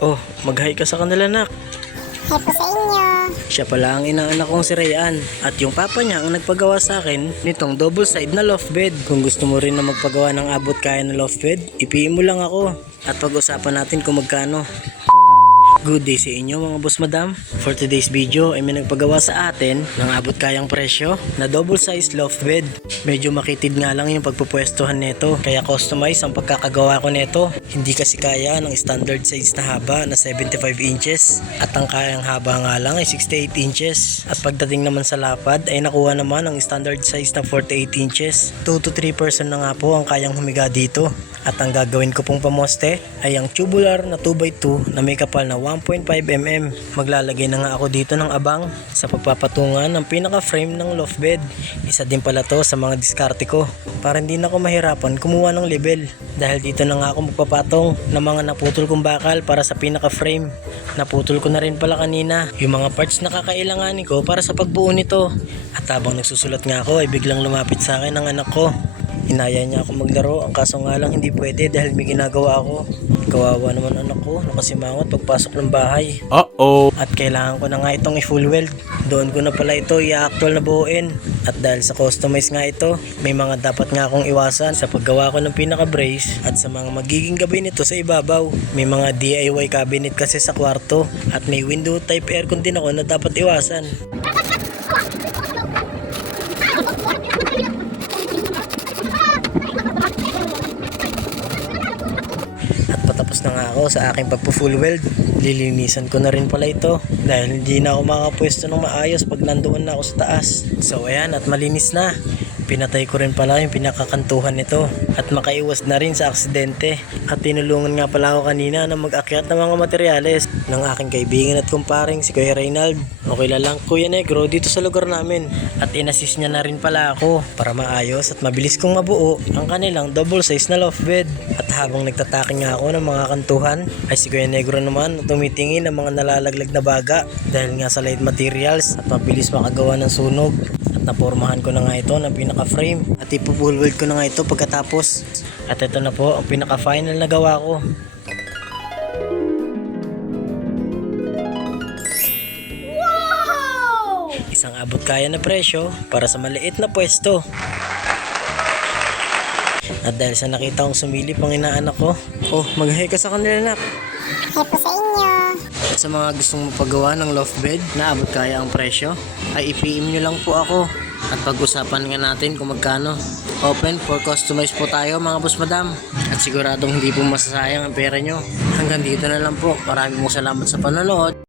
Oh, mag-hi ka sa kanila, nak. Hi po sa inyo. Siya pala ang inaanak kong si Rayan. At yung papa niya ang nagpagawa sa akin nitong double side na loft bed. Kung gusto mo rin na magpagawa ng abot kaya na loft bed, ipiin mo lang ako. At pag-usapan natin kung magkano. Good day sa inyo mga boss madam. For today's video ay may nagpagawa sa atin ng abot kayang presyo na double size loft bed. Medyo makitid nga lang yung pagpupwestuhan nito, kaya customize ang pagkakagawa ko nito. Hindi kasi kaya ng standard size na haba na 75 inches at ang kayang haba nga lang ay 68 inches. At pagdating naman sa lapad ay nakuha naman ang standard size na 48 inches. 2 to 3 person na nga po ang kayang humiga dito. At ang gagawin ko pong pamoste ay ang tubular na 2x2 na may kapal na 1.5 mm. Maglalagay na nga ako dito ng abang sa pagpapatungan ng pinaka frame ng loft bed. Isa din pala to sa mga diskarte ko para hindi na ako mahirapan kumuha ng level. Dahil dito na nga ako magpapatong ng mga naputol kong bakal para sa pinaka frame. Naputol ko na rin pala kanina yung mga parts na kakailanganin ko para sa pagbuo nito. At habang nagsusulat nga ako ay biglang lumapit sa akin ang anak ko. Inaya niya ako maglaro, ang kaso nga lang hindi pwede dahil may ginagawa ako. Kawawa naman anak ko, nakasimangot pagpasok ng bahay. At kailangan ko na nga itong i-full weld. Doon ko na pala ito i-actual na buuin. At dahil sa customize nga ito, may mga dapat nga akong iwasan sa paggawa ko ng pinaka-brace at sa mga magiging gabi nito sa ibabaw. May mga DIY cabinet kasi sa kwarto at may window type aircon din ako na dapat iwasan. At patapos na nga ako sa aking pagpo-full weld. Lilinisan ko na rin pala ito dahil hindi na ako makakapwesto ng maayos pag nandoon na ako sa taas. So ayan, at malinis na. Pinatay ko rin pala yung pinakakantuhan nito at makaiwas na rin sa aksidente. At tinulungan nga pala ako kanina na mag-akyat ng mga materyales ng aking kaibigan at kumparing si Kuya Reynald. Okay lang Kuya Negro dito sa lugar namin. At inassist niya na rin pala ako para maayos at mabilis kong mabuo ang kanilang double size na loft bed. At habang nagtataking nga ako ng mga kantuhan ay si Kuya Negro naman tumitingin ng mga nalalaglag na baga dahil nga sa light materials at mabilis makagawa ng sunog. At napormahan ko na nga ito ng pinaka-frame at ipo-full weld ko na nga ito pagkatapos. At ito na po ang pinaka-final na gawa ko. Wow! Isang abot kaya na presyo para sa maliit na pwesto. At dahil sa nakita kong sumilip ang inaanak ko, oh, mag-hi ka sa kanila nak. Hi po sa inyo. At sa mga gustong mapagawa ng loft bed na abot kaya ang presyo, ay i-PM nyo lang po ako at pag-usapan nga natin kung magkano. Open for customize po tayo mga boss madam at siguradong hindi po masasayang ang pera nyo. Hanggang dito na lang po. Maraming salamat sa panonood.